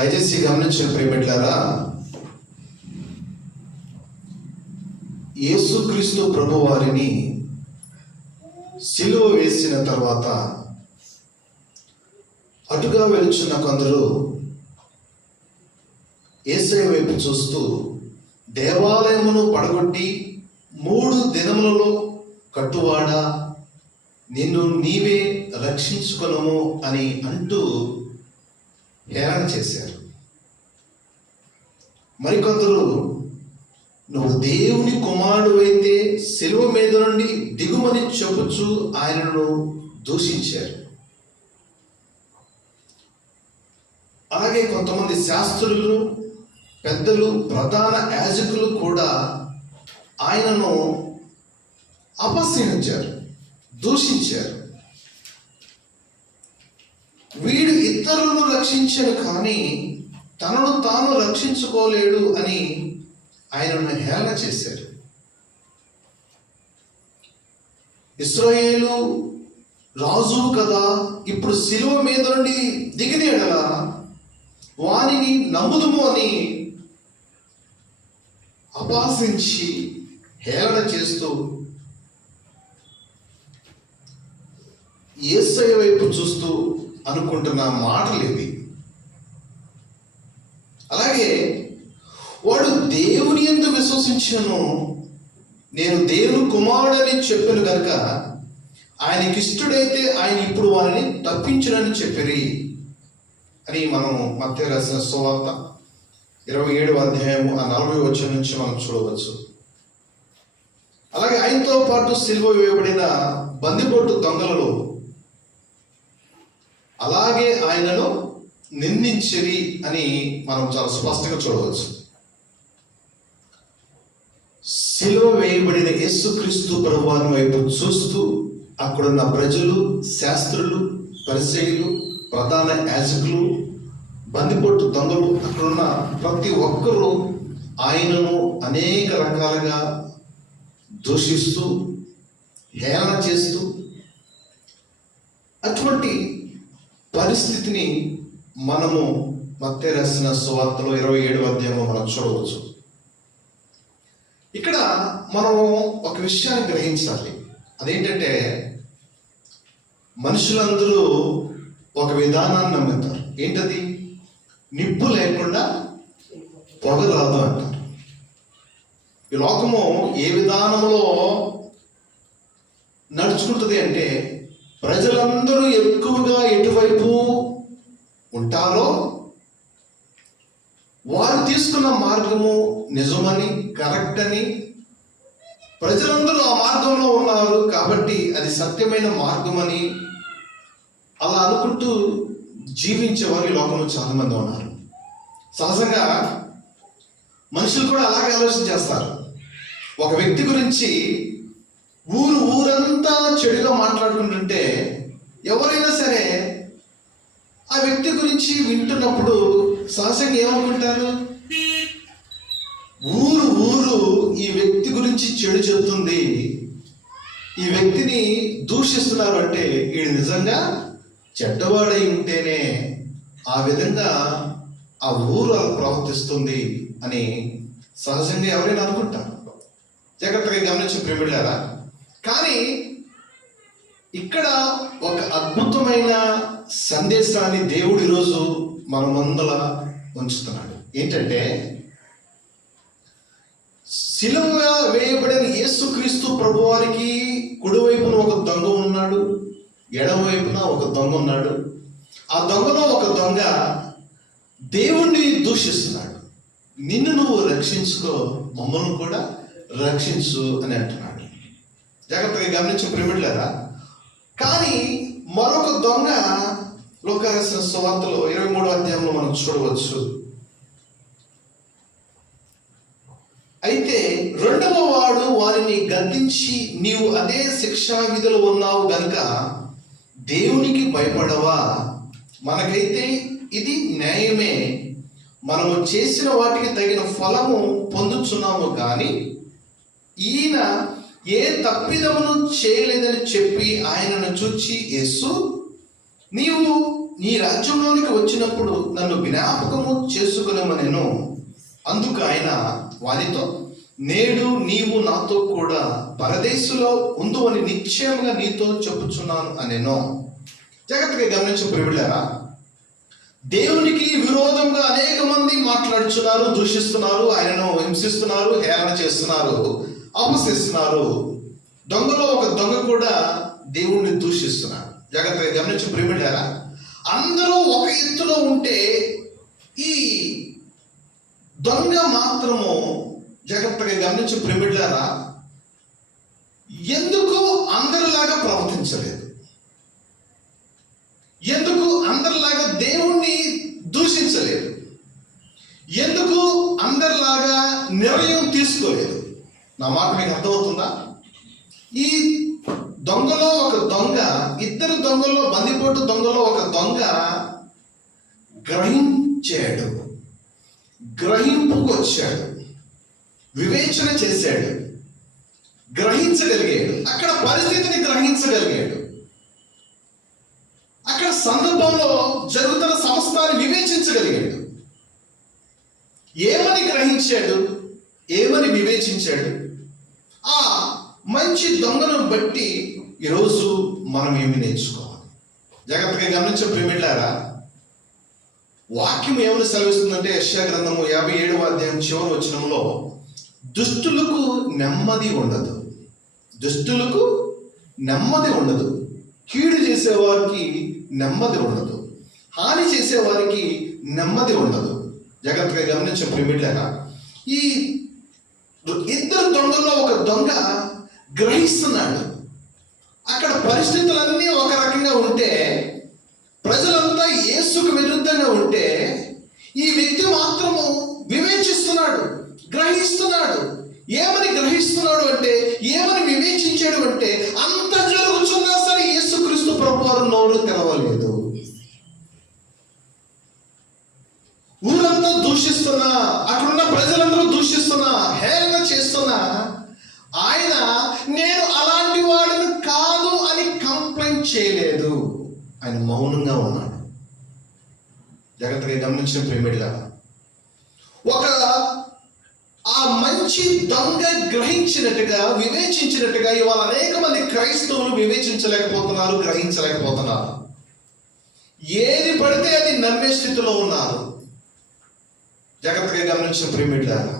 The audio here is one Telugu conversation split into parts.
దయచేసి గమనించిన ప్రియమిట్లారా, యేసుక్రీస్తు ప్రభు వారిని సిలువ వేసిన తర్వాత అటుగా వెలుచున్న కొందరు యేసయ్య వైపు చూస్తూ, దేవాలయమును పడగొట్టి 3 దినములలో కట్టువాడా, నిన్ను నీవే రక్షించుకొనుము అని అంటూ హేళన చేశారు. మరికొందరు, నువ్వు దేవుని కుమారుడు అయితే సిలువ మీద నుండి దిగుమని చెప్పుచు ఆయనను దూషించారు. అలాగే కొంతమంది శాస్త్రులు, పెద్దలు, ప్రధాన యాజకులు కూడా ఆయనను అపహసించారు, దూషించారు. వీడు ఇతరులను రక్షించను కానీ తనను తాను రక్షించుకోలేడు అని ఆయనను హేళన చేశారు. ఇశ్రాయేలు రాజు కదా, ఇప్పుడు సిలువ మీద నుండి దిగిన ఎడల వానిని నమ్ముదుము అని అపహసించి హేళన చేస్తూ యేసయ్య వైపు చూస్తూ అనుకుంటున్న మాటలు ఇవి. అలాగే వాడు దేవుని యందు విశ్వసించను, నేను దేవుని కుమారుడని చెప్పాను కనుక ఆయనకి ఇష్టడైతే ఆయన ఇప్పుడు వారిని తప్పించునని చెప్పిరి అని మనం మత్తయి రాసిన సువార్త 27వ అధ్యాయము 40వ వచనం నుంచి మనం చూడవచ్చు. అలాగే ఆయనతో పాటు సిలువ వేయబడిన బందిపోటు దొంగలలో అలాగే ఆయనను నిందించిరి అని మనం చాలా స్పష్టంగా చూడవచ్చు. సిలువ వేయబడిన యేసుక్రీస్తు ప్రభువాని వైపు చూస్తూ అక్కడున్న ప్రజలు, శాస్త్రులు, పరిసయ్యులు, ప్రధాన యాజకులు, బందిపోటు దొంగలు, అక్కడున్న ప్రతి ఒక్కరూ ఆయనను అనేక రకాలుగా దూషిస్తూ హేళన చేస్తూ, అటువంటి పరిస్థితిని మనము మత్తయి రాసిన సువార్తలో 27వ అధ్యాయంలో మనం చూడవచ్చు. ఇక్కడ మనం ఒక విషయాన్ని గ్రహించాలి. అదేంటంటే, మనుషులందరూ ఒక విధానాన్ని నమ్ముతారు. ఏంటది? నిప్పు లేకుండా పొగ రాదు అంటారు. ఈ లోకము ఏ విధానంలో నడుచుకుంటుంది అంటే, ప్రజలందరూ ఎక్కువగా ఎటువైపు ఉంటారో వారు తీసుకున్న మార్గము నిజమని, కరెక్ట్ అని, ప్రజలందరూ ఆ మార్గంలో ఉన్నారు కాబట్టి అది సత్యమైన మార్గం అని అలా అనుకుంటూ జీవించేవారు ఈ లోకంలో చాలా మంది ఉన్నారు. సహజంగా మనుషులు కూడా అలాగే ఆలోచన చేస్తారు. ఒక వ్యక్తి గురించి ఊరంతా చెడుగా మాట్లాడుకుంటుంటే ఎవరైనా సరే ఆ వ్యక్తి గురించి వింటున్నప్పుడు సహజంగా ఏమనుకుంటారు? ఊరు ఈ వ్యక్తి గురించి చెడు చెప్తుంది, ఈ వ్యక్తిని దూషిస్తున్నారు అంటే వీడు నిజంగా చెడ్డవాడై ఉంటేనే ఆ విధంగా ఆ ఊరు అలా ప్రవర్తిస్తుంది అని సహజంగా ఎవరైనా అనుకుంటారు. జాగ్రత్తగా గమనించి ప్రేమిళ్ళారా. కానీ ఇక్కడ ఒక అద్భుతమైన సందేశాన్ని దేవుడు ఈరోజు మన ముందల ఉంచుతున్నాడు. ఏంటంటే, సిలువగా వేయబడిన యేసుక్రీస్తు ప్రభువారికి కుడివైపున ఒక దొంగ ఉన్నాడు, ఎడమవైపున ఒక దొంగ ఉన్నాడు. ఆ దొంగలో ఒక దొంగ దేవుణ్ణి దూషిస్తున్నాడు. నిన్ను నువ్వు రక్షించుకో, మమ్మల్ని కూడా రక్షించు అని అంటున్నాడు. జాగ్రత్తగా గమనించి ప్రేమిళ్ళారా. కానీ మరొక దొంగ లూకా రాసిన సువార్తలో 23వ అధ్యాయంలో మనం చూడవచ్చు. అయితే రెండవ వాడు వారిని గద్దించి, నీవు అదే శిక్షా విధులు ఉన్నావు గనుక దేవునికి భయపడవా? మనకైతే ఇది న్యాయమే, మనము చేసిన వాటికి తగిన ఫలము పొందుచున్నాము కానీ ఈయన ఏ తప్పిదమును చేయలేదని చెప్పి ఆయనను చూచి, యేసు నీవు నీ రాజ్యంలోనికి వచ్చినప్పుడు నన్ను జ్ఞాపకము చేసుకునేమనెను. అందుకు ఆయన వారితో, నేడు నీవు నాతో కూడా పరదేశంలో ఉందు అని నిశ్చయంగా నీతో చెప్పుచున్నాను అనెను. జాగ్రత్తగా గమనించు ప్రియులారా, దేవునికి విరోధంగా అనేక మంది మాట్లాడుచున్నారు, దూషిస్తున్నారు, ఆయనను హింసిస్తున్నారు, హేళన చేస్తున్నారు, అపహసిస్తున్నారు. దొంగలో ఒక దొంగ కూడా దేవుణ్ణి దూషిస్తున్నారు. జాగ్రత్తగా గమనించు ప్రియులారా, అందరూ ఒక ఎత్తులో ఉంటే ఈ దొంగ మాత్రము, జాగ్రత్తగా గమనించు ప్రియులారా, ఎందుకు అందరిలాగా ప్రవర్తించలేదు? ఎందుకు అందరిలాగా దేవుణ్ణి దూషించలేదు? ఎందుకు అందరిలాగా నిర్ణయం తీసుకోలేదు? నా మాట మీకు అర్థమవుతుందా? ఈ దొంగలో ఒక దొంగ, ఇద్దరు దొంగల్లో, బందిపోటు దొంగలో ఒక దొంగ గ్రహించాడు, గ్రహింపుకు వచ్చాడు, వివేచన చేశాడు, గ్రహించగలిగాడు, అక్కడ పరిస్థితిని గ్రహించగలిగాడు, అక్కడ సందర్భంలో జరుగుతున్న సమస్తాన్ని వివేచించగలిగాడు. ఏమని గ్రహించాడు, ఏమని వివేచించాడు? ఆ మంచి దొంగను బట్టి ఈరోజు మనం ఏమి నేర్చుకోవాలి? జాగ్రత్తగా గమనించే ప్రియులారా, వాక్యం ఏమని సెలవిస్తుందంటే యెషయా గ్రంథము 57వ అధ్యాయం చివరి వచనంలో, దుష్టులకు నెమ్మది ఉండదు, దుష్టులకు నెమ్మది ఉండదు, కీడు చేసేవారికి నెమ్మది ఉండదు, హాని చేసేవారికి నెమ్మది ఉండదు. జాగ్రత్తగా గమనించే ప్రియులారా, ఈ ఇద్దరు దొంగల్లో ఒక దొంగ గ్రహిస్తున్నాడు. అక్కడ పరిస్థితులన్నీ ఒక రకంగా ఉంటే, ప్రజలంతా యేసుకు విరుద్ధంగా ఉంటే, ఈ వ్యక్తి మాత్రము వివేచిస్తున్నాడు, గ్రహిస్తున్నాడు. ఏమని గ్రహిస్తున్నాడు అంటే, ఏమని వివేచించాడు అంటే, అంత జరుగుతున్నా సరే యేసుక్రీస్తు ప్రభువారు నోరు తెరవలేదు. ఊరంతా దూషిస్తున్నా, అక్కడున్న ప్రజలందరూ దూషిస్తున్నా, హేళన చేస్తున్నా, ఆయన నేను అలాంటి వాడిని కాదు అని కంప్లైంట్ చేయలేదు. ఆయన మౌనంగా ఉన్నాడు. జాగ్రత్తగా గమనించిన ప్రేమిడిలారా, ఒక ఆ మంచి దొంగ గ్రహించినట్టుగా, వివేచించినట్టుగా ఇవాళ అనేక మంది క్రైస్తవులు వివేచించలేకపోతున్నారు, గ్రహించలేకపోతున్నారు. ఏది పడితే అది నమ్మే స్థితిలో ఉన్నారు. జాగ్రత్తగా గమనించిన ప్రియులారా,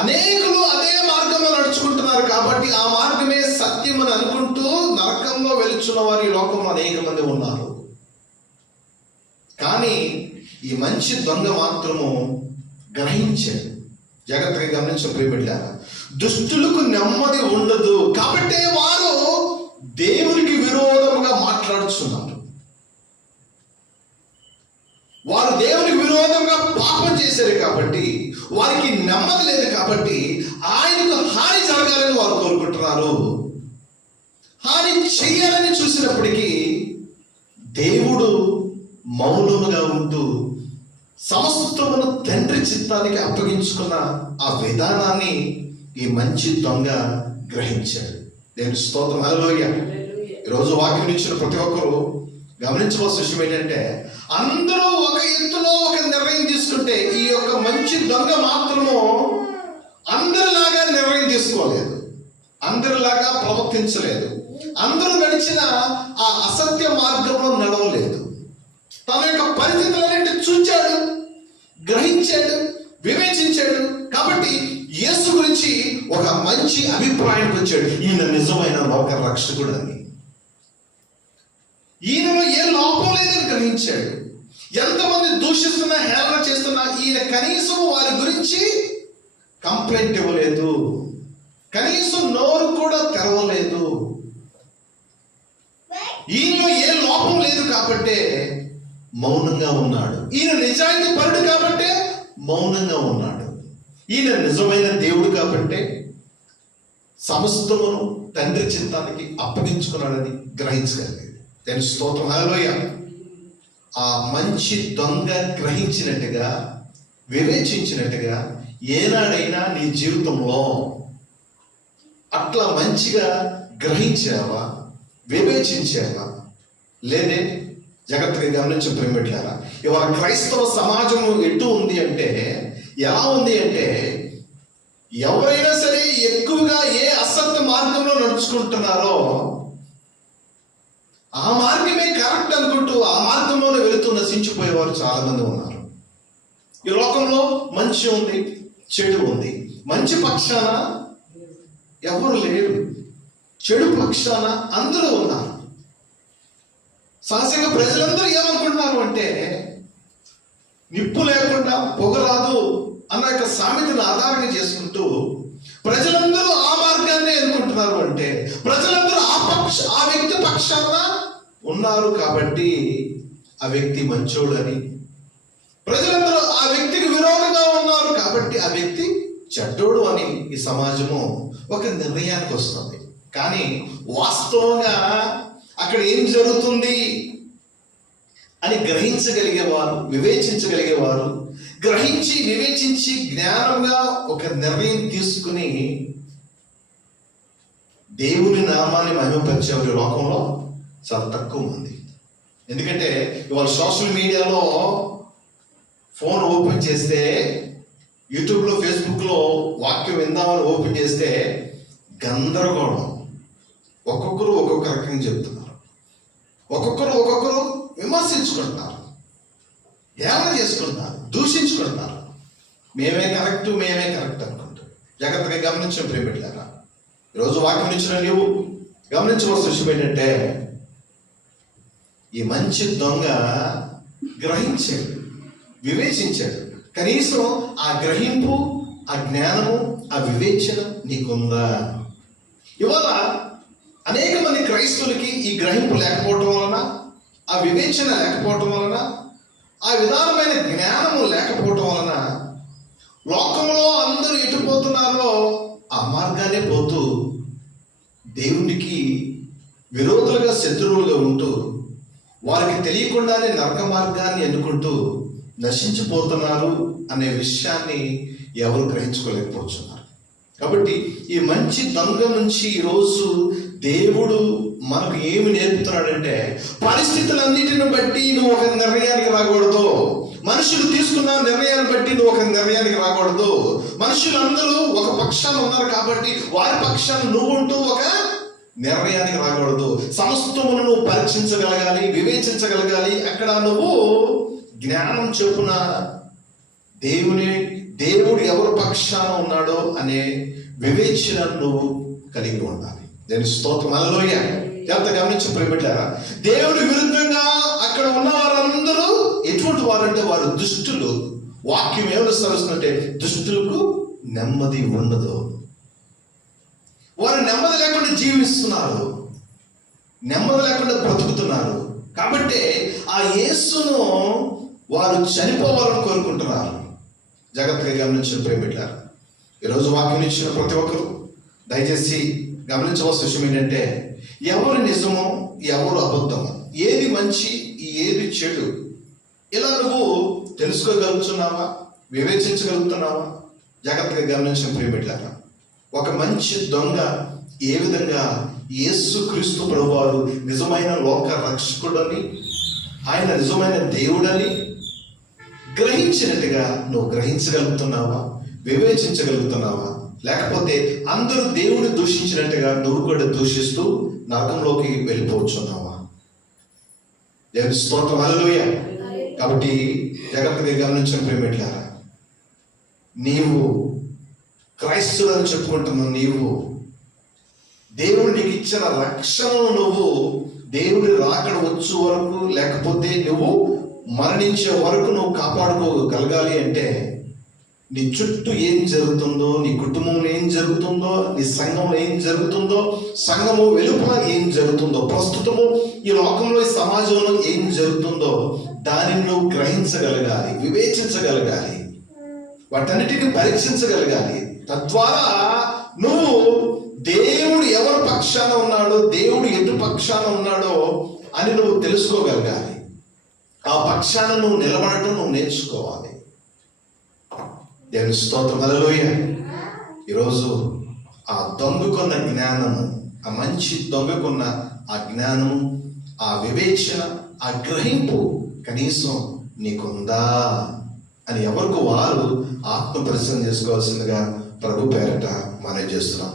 అనేకులు అదే మార్గంలో నడుచుకుంటున్నారు కాబట్టి ఆ మార్గమే సత్యం అని అనుకుంటూ నరకంలో వెలుచున్న వారి లోకంలో అనేక మంది ఉన్నారు. కానీ ఈ మంచి దొంగ మాత్రము గ్రహించాడు. జాగ్రత్తగా గమనించిన ప్రియులారా, దుష్టులకు నెమ్మది ఉండదు కాబట్టి వారు దేవునికి విరోధంగా మాట్లాడుతున్నారు. వారు దేవునికి విరోధంగా పాపం చేశారు కాబట్టి, వారికి నెమ్మది లేదు కాబట్టి, ఆయనకు హాని జరగాలని వారు కోరుకుంటున్నారు. హాని చెయ్యాలని చూసినప్పటికీ దేవుడు మౌనముగా ఉంటూ సమస్తమును తండ్రి చిత్తానికి అప్పగించుకున్న ఆ విధానాన్ని ఈ మంచి దొంగ గ్రహించాడు. దేవుని స్తోత్రం, హల్లెలూయా. ఈరోజు వాక్యం ఇచ్చిన ప్రతి ఒక్కరూ గమనించవలసిన విషయం ఏంటంటే, అందరూ ఒక ఎత్తులో ఒక నిర్ణయం తీసుకుంటే, ఈ యొక్క మంచి దొంగ మాత్రము అందరిలాగా నిర్ణయం తీసుకోలేదు, అందరిలాగా ప్రవర్తించలేదు, అందరూ నడిచిన ఆ అసత్య మార్గంలో నడవలేదు. తన యొక్క పరిస్థితులన్నింటి చూచాడు, గ్రహించాడు, వివేచించాడు. కాబట్టి యేసు గురించి ఒక మంచి అభిప్రాయం వచ్చాడు, ఈయన నిజమైన లోక రక్షకుడు అని. ఈయనలో ఏ లోపం లేదని గ్రహించాడు. ఎంతమంది దూషిస్తున్నా, హేళన చేస్తున్నా, ఈయన కనీసం వారి గురించి కంప్లైంట్ ఇవ్వలేదు, కనీసం నోరు కూడా తెరవలేదు. ఈయనలో ఏ లోపం లేదు కాబట్టే మౌనంగా ఉన్నాడు. ఈయన నిజాయితీ పరుడు కాబట్టే మౌనంగా ఉన్నాడు. ఈయన నిజమైన దేవుడు కాబట్టే సమస్తమును తండ్రి చిత్తానికి అప్పగించుకున్నాడని గ్రహించగలిగాడు. దాని స్తోత్రం, హల్లెలూయా. ఆ మంచి దొంగ గ్రహించినట్టుగా, వివేచించినట్టుగా ఏనాడైనా నీ జీవితంలో అట్లా మంచిగా గ్రహించావా, వివేచించావా? లేదే జాగ్రత్తగా గమనించి ప్రేమిట్లారా, ఇవాళ క్రైస్తవ సమాజం ఎటు ఉంది అంటే, ఎలా ఉంది అంటే, ఎవరైనా సరే ఎక్కువగా ఏ అసత్య మార్గంలో నడుచుకుంటున్నారో ఆ మార్గమే కరెక్ట్ అనుకుంటూ ఆ మార్గంలోనే వెళుతూ నశించిపోయేవారు చాలా మంది ఉన్నారు. ఈ లోకంలో మంచి ఉంది, చెడు ఉంది. మంచి పక్షాన ఎవరు లేరు, చెడు పక్షాన అందరూ ఉన్నారు. సహజంగా ప్రజలందరూ ఏమనుకుంటున్నారు అంటే, నిప్పు లేకుండా పొగ రాదు అన్న యొక్క సామెతను ఆధారంగా చేసుకుంటూ ప్రజలందరూ ఆ మార్గాన్ని ఎన్నుకుంటున్నారు. అంటే ప్రజలందరూ ఆ వ్యక్తి పక్షాన ఉన్నారు కాబట్టి ఆ వ్యక్తి మంచోడు అని, ప్రజలందరూ ఆ వ్యక్తికి విరోధంగా ఉన్నారు కాబట్టి ఆ వ్యక్తి చెడ్డోడు అని ఈ సమాజము ఒక నిర్ణయానికి వస్తుంది. కానీ వాస్తవంగా అక్కడ ఏం జరుగుతుంది అని గ్రహించగలిగేవారు, వివేచించగలిగేవారు, గ్రహించి వివేచించి జ్ఞానంగా ఒక నిర్ణయం తీసుకుని దేవుని నామాన్ని మహిమపరిచేవారు లోకంలో చాలా తక్కువ మంది. ఎందుకంటే ఇవాళ సోషల్ మీడియాలో ఫోన్ ఓపెన్ చేస్తే, యూట్యూబ్లో ఫేస్బుక్లో వాక్యం విందామని ఓపెన్ చేస్తే గందరగోళం. ఒక్కొక్కరు ఒక్కొక్క రకంగా చెప్తున్నారు, ఒక్కొక్కరు విమర్శించుకుంటున్నారు, ఏమైనా చేసుకుంటున్నారు, దూషించుకుంటున్నారు. మేమే కరెక్ట్ అనుకుంటారు. జాగ్రత్తగా గమనించిన ప్రేమిట్లారా, ఈరోజు వాక్యం ఇచ్చిన నీవు గమనించవలసిన విషయం ఏంటంటే, ఈ మంచి దొంగ గ్రహించాడు, వివేచించాడు. కనీసం ఆ గ్రహింపు, ఆ జ్ఞానము, ఆ వివేచన నీకుందా? ఇవాళ అనేక మంది క్రైస్తవులకి ఈ గ్రహింపు లేకపోవటం వలన, ఆ వివేచన లేకపోవటం వలన, ఆ విధానమైన జ్ఞానము లేకపోవటం వలన లోకంలో అందరూ ఎటుపోతున్నారో ఆ మార్గానే పోతూ దేవునికి విరోధులుగా, శత్రువులుగా ఉంటూ వారికి తెలియకుండానే నరక మార్గాన్ని ఎన్నుకుంటూ నశించిపోతున్నారు అనే విషయాన్ని ఎవరు గ్రహించుకోలేకపోతున్నారు. కాబట్టి ఈ మంచి దొంగ నుంచి ఈరోజు దేవుడు మనకు ఏమి నేర్పుతున్నాడంటే, పరిస్థితులన్నిటిని బట్టి నువ్వు ఒక నిర్ణయానికి రాకూడదు. మనుషులు తీసుకున్న నిర్ణయాన్ని బట్టి నువ్వు ఒక నిర్ణయానికి రాకూడదు. మనుషులందరూ ఒక పక్షాన ఉన్నారు కాబట్టి వారి పక్షాన నువ్వు ఉంటూ ఒక నిర్ణయానికి రాకూడదు. సమస్తమును నువ్వు పరీక్షించగలగాలి, వివేచించగలగాలి. అక్కడ నువ్వు జ్ఞానం చొప్పున దేవుడు ఎవరి పక్షాన ఉన్నాడో అనే వివేచన నువ్వు కలిగి ఉండాలి. నేను స్తోత్రం. హల్లెలూయా. ఎంత గమనించి ప్రేమిట్లారా, దేవుడి విరుద్ధంగా అక్కడ ఉన్న వారందరూ ఎటువంటి వారంటే వారు దుష్టులు. వాక్యం ఏమని సరుస్తుందంటే, దుష్టులకు నెమ్మది ఉండదు. వారు నెమ్మది లేకుండా జీవిస్తున్నారు, నెమ్మది లేకుండా బ్రతుకుతున్నారు. కాబట్టి ఆ యేసును వారు చనిపోవాలని కోరుకుంటున్నారు. జాగ్రత్తగా గమనించిన ప్రేమిట్లారా, ఈరోజు వాక్యం ఇచ్చిన ప్రతి ఒక్కరు దయచేసి గమనించవలసిన విషయం ఏంటంటే, ఎవరు నిజమో ఎవరు అబద్ధమో, ఏది మంచి ఏది చెడు, ఇలా నువ్వు తెలుసుకోగలుగుతున్నావా, వివేచించగలుగుతున్నావా? జాగ్రత్తగా గమనించిన ప్రేమిట్లారా, ఒక మంచి దొంగ ఏ విధంగా యేసుక్రీస్తు ప్రభువారు నిజమైన లోక రక్షకుడని, ఆయన నిజమైన దేవుడని గ్రహించినట్టుగా నువ్వు గ్రహించగలుగుతున్నావా, వివేచించగలుగుతున్నావా? లేకపోతే అందరూ దేవుని దూషించినట్టుగా నువ్వు కూడా దూషిస్తూ నరకంలోకి వెళ్ళిపోవచ్చున్నావా? దేవుని స్తోత్రం. హల్లెలూయా. కాబట్టి జాగ్రత్తగా గమనించిన ప్రేమిట్లారా, నీవు క్రైస్తవుడని చెప్పుకుంటున్న నీవు దేవుడు నీకు ఇచ్చిన రక్షణను నువ్వు దేవుడి రాకడ వచ్చు వరకు, లేకపోతే నువ్వు మరణించే వరకు నువ్వు కాపాడుకోగలగాలి అంటే, నీ చుట్టూ ఏం జరుగుతుందో, నీ కుటుంబంలో ఏం జరుగుతుందో, నీ సంఘంలో ఏం జరుగుతుందో, సంఘము వెలుపల ఏం జరుగుతుందో, ప్రస్తుతము ఈ లోకంలో, ఈ సమాజంలో ఏం జరుగుతుందో దానిని నువ్వు గ్రహించగలగాలి, వివేచించగలగాలి, వాటన్నిటిని పరీక్షించగలగాలి. తద్వారా నువ్వు దేవుడు ఎవరి పక్షాన ఉన్నాడో, దేవుడు ఎటు పక్షాన ఉన్నాడో అని నువ్వు తెలుసుకోగలగాలి. ఆ పక్షాన నువ్వు నిలబడటం నువ్వు నేర్చుకోవాలి. దేవుని స్తోత్రం. హల్లెలూయా. ఈరోజు ఆ దొంగకున్న జ్ఞానము, ఆ మంచి దొంగకున్న ఆ జ్ఞానము, ఆ వివేచన, ఆ గ్రహింపు కనీసం నీకుందా అని ఎవరికి వారు ఆత్మ పరిశీలన చేసుకోవాల్సిందిగా ప్రభు పేరట మనం చేస్తున్నాం.